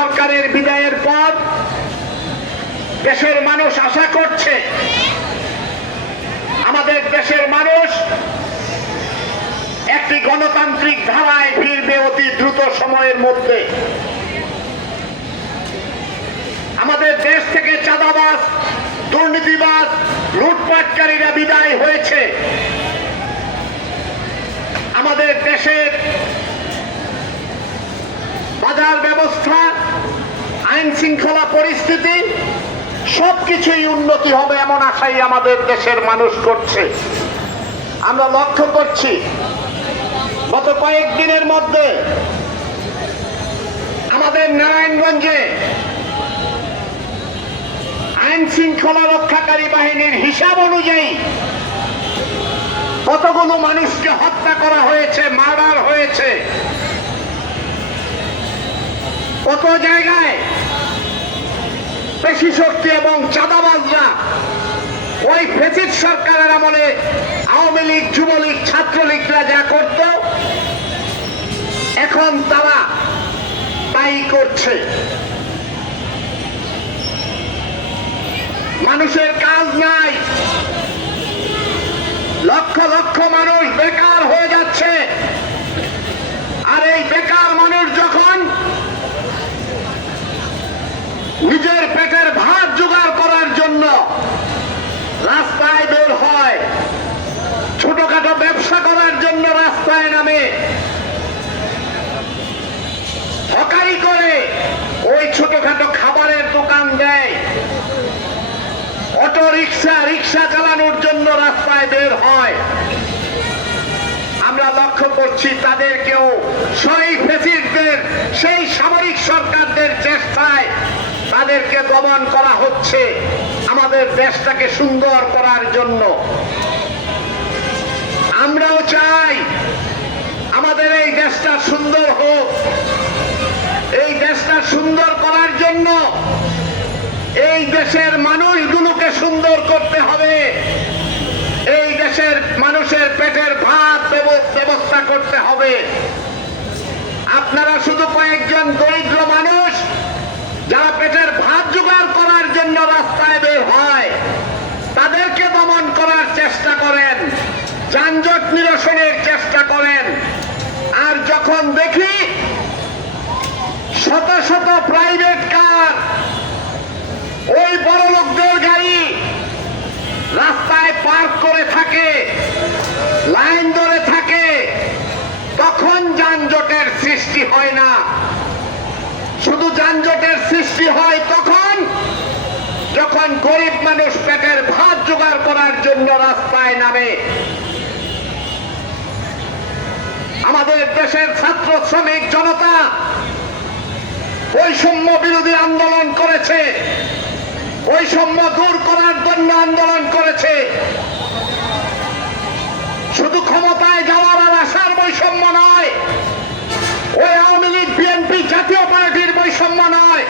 সরকারের বিদায়ের পর দেশের মানুষ আশা করছে আমাদের দেশের মানুষ একটি গণতান্ত্রিক ধারায় ফিরবে অতি দ্রুত সময়ের মধ্যে। আমাদের দেশ থেকে চাঁদাবাজ, দুর্নীতিবাজ, লুটপাটকারীরা বিদায় হয়েছে। আমাদের দেশের বাজার ব্যবস্থা, আইন শৃঙ্খলা পরিস্থিতি সবকিছুই উন্নতি হবে এমন আশাই আমাদের দেশের মানুষ করছে। আমরা লক্ষ্য করছি গত কয়েকদিনের মধ্যে আমাদের নারায়ণগঞ্জে আইন শৃঙ্খলা রক্ষাকারী বাহিনীর হিসাব অনুযায়ী কতগুলো মানুষকে হত্যা করা হয়েছে, মার্ডার হয়েছে। কত জায়গায় পেশি শক্তি এবং চাঁদাবাজরা ওই ফ্যাসিস্ট সরকারের আমলে আওয়ামী লীগ, যুবলীগ, ছাত্রলীগরা যা করত এখন তারা তাই করছে। মানুষের কাজ নাই, লক্ষ লক্ষ মানুষ বেকার হয়ে যাচ্ছে। আর এই বেকার মানুষ যখন নিজের পেটের ভাত জোগাড় করার জন্য রাস্তায় বের হয়, ছোটখাটো ব্যবসা করার জন্য রাস্তায় নামে, হকারি করে ওই ছোটখাটো খাবারের দোকান দেয়, অটো রিক্সা, রিক্সা চালানোর জন্য রাস্তায় বের হয়, আমরা লক্ষ্য করছি তাদেরকেও সেই ফ্যাসিস্টদের, সেই সামরিক সরকারদের চেষ্টায় তাদেরকে দমন করা হচ্ছে আমাদের দেশটাকে সুন্দর করার জন্য। আমরাও চাই আমাদের এই দেশটা সুন্দর হোক। এই দেশটা সুন্দর করার জন্য এই দেশের মানুষগুলোকে সুন্দর করতে হবে। এই দেশের মানুষের পেটের ভাত ব্যবস্থা করতে হবে। আপনারা শুধু কয়েকজন দরিদ্র মানুষ যারা পেটের ভাত জোগাড় করার জন্য রাস্তায় বের হয় তাদেরকে দমন করার চেষ্টা করেন, যানজট নিরসনের চেষ্টা করেন। আর যখন দেখি শত শত প্রাইভেট কার, ওই বড় লোকদের গাড়ি রাস্তায় পার্ক করে থাকে, লাইন ধরে থাকে, তখন যানজটের সৃষ্টি হয় না। শুধু যানজটের সৃষ্টি হয় তখন যখন গরিব মানুষ পেটের ভাত জোগাড় করার জন্য রাস্তায় নামে। আমাদের দেশের ছাত্র, শ্রমিক জনতা বৈষম্য বিরোধী আন্দোলন করেছে, বৈষম্য দূর করার জন্য আন্দোলন করেছে। শুধু ক্ষমতায় যাওয়ার আর আসার বৈষম্য নয়, ওই আওয়ামী লীগ, বিএনপি, জাতীয় পার্টির বৈষম্য নয়।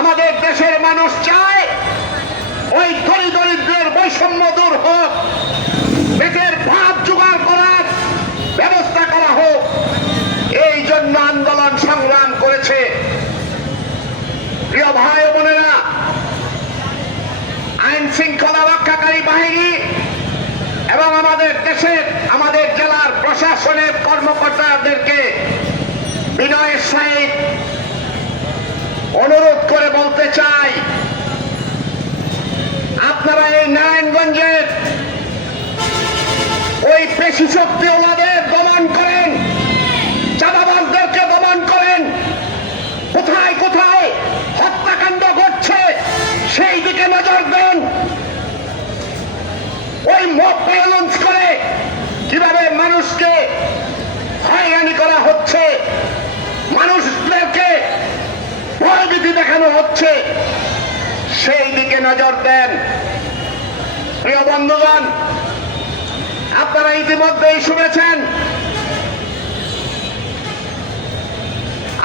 আমাদের দেশের মানুষ চায় ওই দরিদ্রের বৈষম্য দূর হোক, পেটের ভাত জোগাড় করার ব্যবস্থা করা হোক। এই জন্য আন্দোলন সংগ্রাম করেছে। প্রিয় ভাই ও বোনেরা, আইন শৃঙ্খলা রক্ষাকারী বাহিনী এবং আমাদের দেশের, আমাদের জেলার প্রশাসনের কর্মকর্তাদেরকে বিনয়ের সহিত অনুরোধ করে বলতে চাই, আপনারা এই নারায়ণগঞ্জের ওই পেশি শক্তিওয়ালাদের দমন করেন, চাঁদাবাজদেরকে দমন করেন। কোথায় কোথায় হত্যাকাণ্ড ঘটছে সেই দিকে নজর দেন। ওই মব ভায়োলেন্স করে কিভাবে মানুষকে হয়রানি করা হচ্ছে, মানুষদেরকে ভয়ভীতি দেখানো হচ্ছে, সেই দিকে নজর দেন। প্রিয় বন্ধুগণ, আপনারা ইতিমধ্যেই শুনেছেন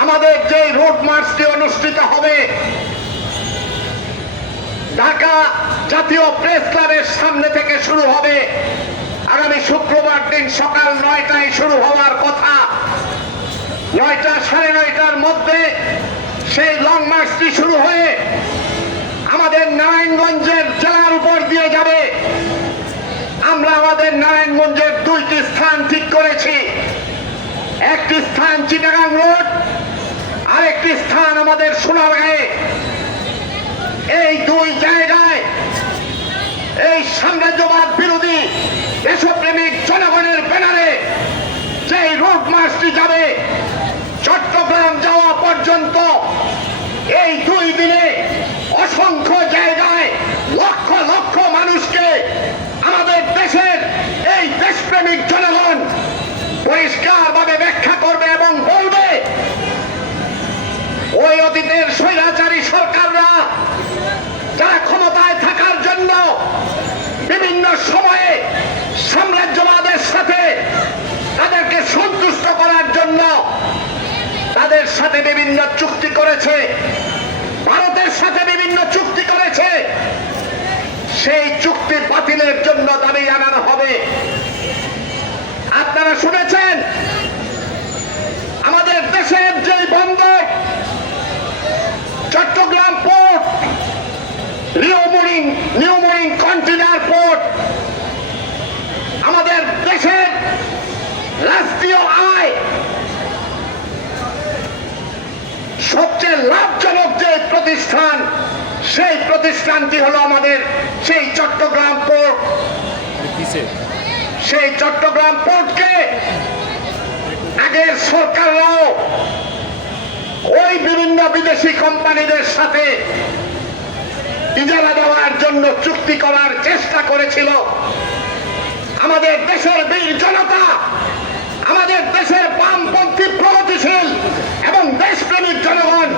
আমাদের যে রোড মার্চটি অনুষ্ঠিত হবে ঢাকা জাতীয় প্রেস ক্লাবের সামনে থেকে শুরু হবে। আগামী শুক্রবার দিন সকাল 9টায় শুরু হওয়ার কথা। 9টা, সাড়ে 9টার মধ্যে সেই লং মার্চটি শুরু হয়ে আমাদের নারায়ণগঞ্জের জেলার উপর দিয়ে যাবে। আমরা আমাদের নারায়ণগঞ্জের দুইটি স্থান ঠিক করেছি। একটি স্থান চিটাগাং রোড, আরেকটি স্থান আমাদের সোনারগাঁয়ে। এই দুই জায়গায় এই সাম্রাজ্যবাদ বিরোধী দেশপ্রেমিক জনগণের ব্যানারে যে রোড মার্চটি যাবে চট্টগ্রাম যাওয়া পর্যন্ত, এই দুই দিনে অসংখ্য জায়গায় লক্ষ লক্ষ মানুষকে আমাদের দেশের এই দেশপ্রেমিক জনগণ পরিষ্কারভাবে ব্যাখ্যা করবে এবং বলবে ওই অতীতের স্বৈরাচারী সরকাররা যারা ক্ষমতায় থাকার জন্য বিভিন্ন সময়ে সাম্রাজ্যবাদের সাথে তাদেরকে সন্তুষ্ট করার জন্য তাদের সাথে বিভিন্ন চুক্তি করেছে, ভারতের সাথে বিভিন্ন চুক্তি করেছে, সেই চুক্তি বাতিলের জন্য দাবি জানানো হবে। আপনারা শুনেছেন আমাদের দেশের যে বন্দর Chittagong port, new mooring container port, আমাদের দেশের রাষ্ট্রীয় আয় সবচেয়ে লাভজনক যে প্রতিষ্ঠান, সেই প্রতিষ্ঠানটি হলো আমাদের সেই চট্টগ্রাম পোর্ট। সেই চট্টগ্রাম পোর্টকে আগের সরকাররাও ওই বিভিন্ন বিদেশি কোম্পানিদের সাথে ইজারা দেওয়ার জন্য চুক্তি করার চেষ্টা করেছিল। আমাদের দেশের বীর জনতা, আমাদের দেশের বামপন্থী প্রগতিশীল এবং দেশপ্রেমিক জনগণ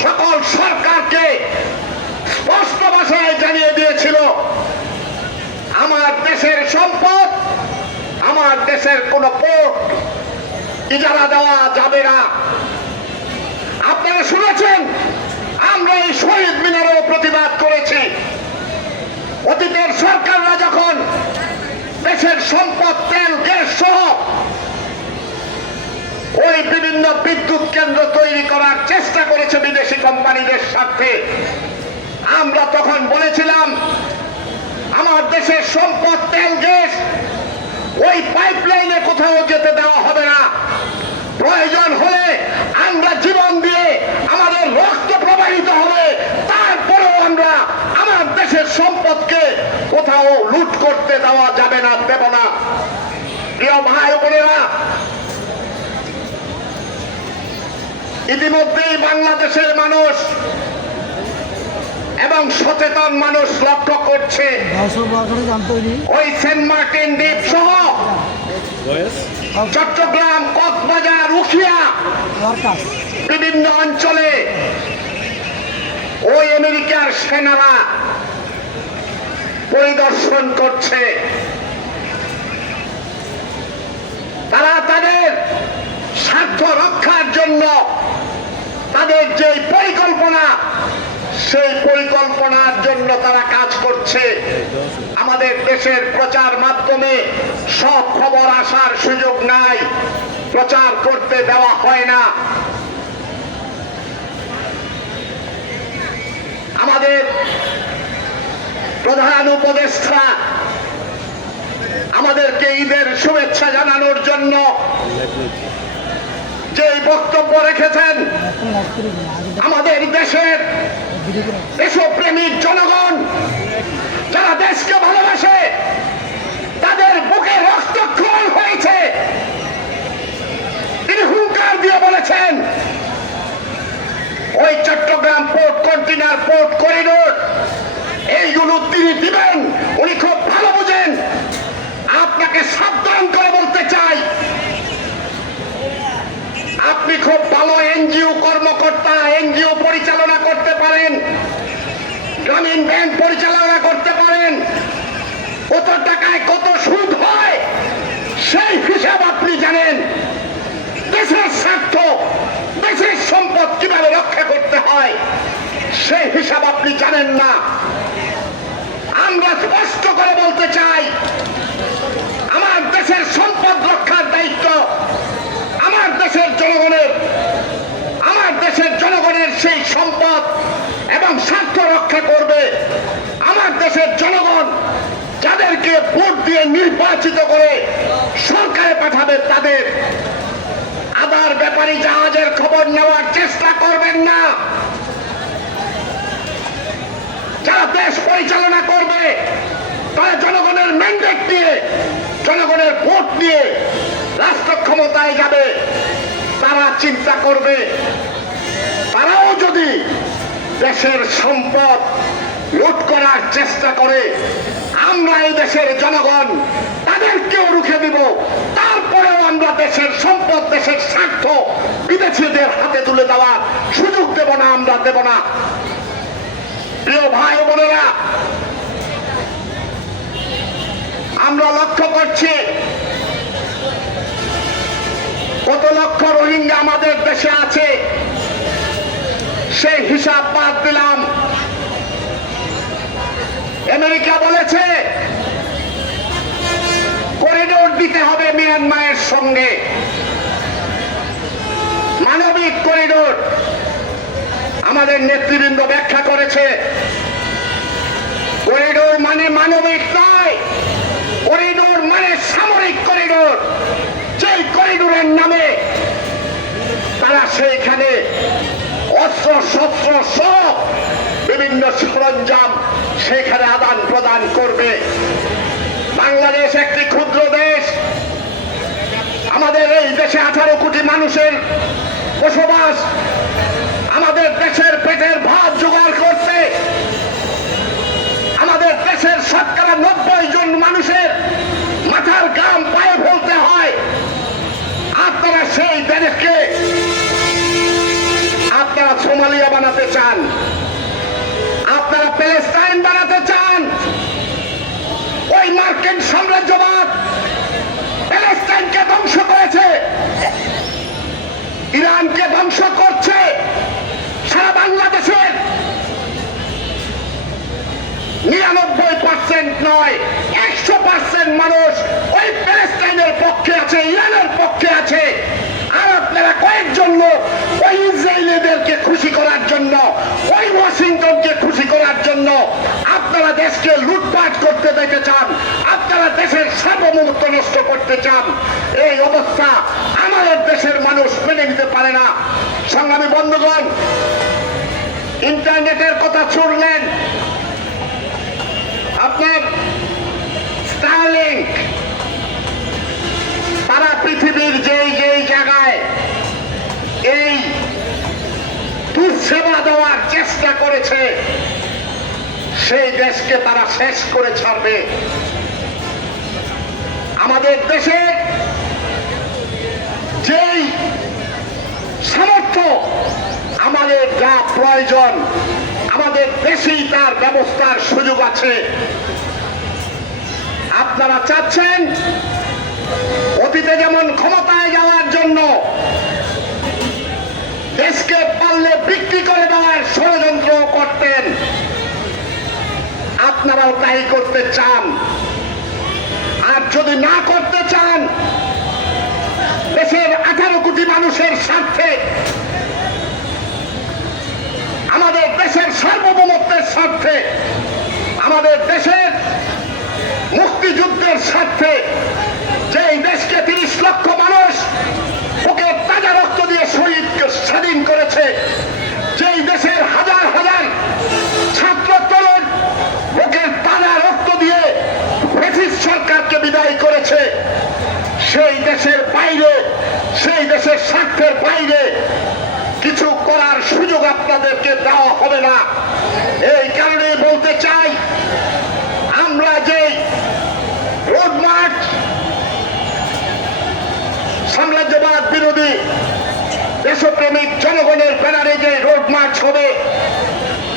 সকল সরকারকে স্পষ্ট ভাষায় জানিয়ে দিয়েছিল আমার দেশের সম্পদ, আমার দেশের কোন পোর্ট ইজারা দেওয়া যাবে না। আপনারা শুনেছেন আমরা এই শহীদ মিনারেও প্রতিবাদ করেছি। অতীতের সরকাররা যখন দেশের সম্পদ তেল গ্যাস সহ ওই বিভিন্ন বিদ্যুৎ কেন্দ্র তৈরি করার চেষ্টা করেছে বিদেশি কোম্পানিদের সাথে, আমরা তখন বলেছিলাম আমার দেশের সম্পদ তেল গ্যাস ওই পাইপলাইনে কোথাও যেতে দেওয়া হবে না। প্রয়োজন হলে আমরা জীবন দিয়ে আমাদের রক্ত প্রবাহিত হবে, তারপরেও আমরা আমার দেশের সম্পদকে কোথাও লুট করতে দেওয়া যাবে না, দেব না। প্রিয় ভাই বোনেরা, ইতিমধ্যেই বাংলাদেশের মানুষ এবং সচেতন মানুষ লক্ষ্য করছে ওই সেন্ট মার্টিন দ্বীপ সহ চট্টগ্রাম, কক্সবাজার, উখিয়া বিভিন্ন অঞ্চলে ওই আমেরিকার সেনারা পরিদর্শন করছে। তারা তাদের স্বার্থ রক্ষার জন্য তাদের যে পরিকল্পনা, সেই পরিকল্পনার জন্য তারা কাজ করছে। আমাদের দেশের প্রচার মাধ্যমে সব খবর আসার সুযোগ নাই, প্রচার করতে দেওয়া হয় না। আমাদের প্রধান উপদেষ্টা আমাদেরকে ঈদের শুভেচ্ছা জানানোর জন্য যে বক্তব্য রেখেছেন, আমাদের দেশের দেশপ্রেমিক জনগণ যারা দেশকে ভালোবাসে, তাদের বুকে রক্তক্ষরণ হয়েছে। তিনি হুঙ্কার দিয়ে বলেছেন ওই Chittagong port, container port corridor, এইগুলো তিনি দিবেন। উনি খুব ভালো বুঝেন। আপনাকে সাবধান করে বলতে চাই, আপনি খুব ভালো এনজিও কর্মকর্তা, এনজিও পরিচালনা করতে পারেন, গ্রামীণ ব্যাংক পরিচালনা করতে পারেন, কত টাকায় কত সুদ হয় সেই হিসাব আপনি জানেন। দেশের স্বার্থ, দেশের সম্পদ কিভাবে রক্ষা করতে হয় সেই হিসাব আপনি জানেন না। আমরা স্পষ্ট করে বলতে চাই, আমার দেশের সম্পদ রক্ষার দায়িত্ব আমার দেশের জনগণের। আমার দেশের জনগণ দেশের সেই সম্পদ এবং স্বার্থ রক্ষা করবে। আমার দেশের জনগণ যাদেরকে ভোট দিয়ে নির্বাচিত করে সরকারে পাঠাবে, তাদের আদার ব্যাপারী জাহাজের খবর নেওয়ার চেষ্টা করবেন না। যারা দেশ পরিচালনা করবে তারা জনগণের ম্যান্ডেট নিয়ে, জনগণের ভোট নিয়ে রাষ্ট্র ক্ষমতায় যাবে, তারা চিন্তা করবে তারাও যদি দেশের সম্পদ লুট করার চেষ্টা করে, আমরা এই দেশের জনগণ তাদেরকেও রুখে দিব। তারপরেও আমরা দেশের সম্পদ, দেশের স্বার্থ বিদেশিদের হাতে তুলে দেওয়ার সুযোগ দেব না, আমরা দেব না। প্রিয় ভাই ও বোনেরা, আমরা লক্ষ্য করছি কত লক্ষ রোহিঙ্গা আমাদের দেশে আছে, সেই হিসাব বাদ দিলাম। আমেরিকা বলেছে করিডোর দিতে হবে মিয়ানমারের সঙ্গে, মানবিক করিডোর। আমাদের নেতৃবৃন্দ ব্যাখ্যা করেছে করিডোর মানে মানবিক নয়, করিডোর মানে সামরিক করিডোর। যেই করিডোরের নামে তারা সেইখানে অস্ত্র শস্ত্র সহ বিভিন্ন সরঞ্জাম সেখানে আদান প্রদান করবে। বাংলাদেশ একটি ক্ষুদ্র দেশ, আমাদের এই দেশে 18 কোটি মানুষের বসবাস। আমাদের দেশের পেটের ভাত জোগাড় করতে আমাদের দেশের 90% জন মানুষের মাথার ঘাম পায়ে ফেলতে হয়। আপনারা সেই দেশকে আপনারা সোমালিয়া বানাতে চান, আপনারা প্যালেস্টাইন বানাতে চান। ওই মার্কিন সাম্রাজ্যবাদ প্যালেস্টাইনকে ধ্বংস করেছে, ইরানকে ধ্বংস করছে। সারা বাংলাদেশের 99% নয় 100% মানুষ ওই প্যালেস্টাইনের পক্ষে আছে, ইরানের পক্ষে আছে। আর আপনারা কয়েকজন লোক ওই ইসরায়েলিদেরকে খুশি করার জন্য, ওই ওয়াশিংটনকে খুশি করার জন্য আপনারা দেশকে লুটপাট করতে দেখতে চান, আপনারা দেশের সার্বভৌমত্ব নষ্ট করতে চান। এই অবস্থা আমাদের দেশের মানুষ মেনে নিতে পারে না। সংগ্রামী বন্ধুগণ, ইন্টারনেটের কথা শুনলেন, আপনার স্টারলিংক, তারা পৃথিবীর যেই যেই জায়গায় এই দুঃসেবা দেওয়ার চেষ্টা করেছে সেই দেশকে তারা শেষ করে ছাড়বে। আমাদের দেশে যেই সামর্থ্য, আমাদের যা প্রয়োজন, আমাদের দেশেই তার ব্যবস্থার সুযোগ আছে। আপনারা চাচ্ছেন অতীতে যেমন ক্ষমতায় যাওয়ার জন্য দেশকে পারলে বিক্রি করে দেওয়ার ষড়যন্ত্র করতেন, আপনারাও তাই করতে চান। আর যদি না করতে চান, দেশের 18 কোটি মানুষের স্বার্থে, আমাদের দেশের সার্বভৌমত্বের স্বার্থে, আমাদের দেশের মুক্তিযুদ্ধের স্বার্থে, যেই দেশকে 30 লক্ষ মানুষ ওকে তাজা রক্ত দিয়ে শহীদ স্বাধীন করেছে, যেই দেশের হাজার হাজার ছাত্র তরুণ ওকে তাজা রক্ত দিয়ে ব্রিটিশ সরকারকে বিদায় করেছে, সেই দেশের বাইরে, সেই দেশের স্বার্থের বাইরে কিছু করার সুযোগ আপনাদেরকে দেওয়া হবে না। এই কারণে বলতে চাই, আমরা যে রোড মার্চ, সাম্রাজ্যবাদ বিরোধী দেশপ্রেমিক জনগণের ব্যানারে যে রোড মার্চ হবে,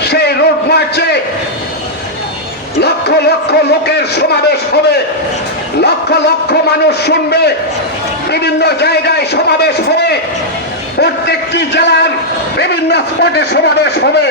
সেই রোড মার্চে লক্ষ লক্ষ লোকের সমাবেশ হবে, লক্ষ লক্ষ মানুষ শুনবে, বিভিন্ন জায়গায় সমাবেশ হবে, প্রত্যেকটি জেলার বিভিন্ন স্পটে সমাবেশ হবে।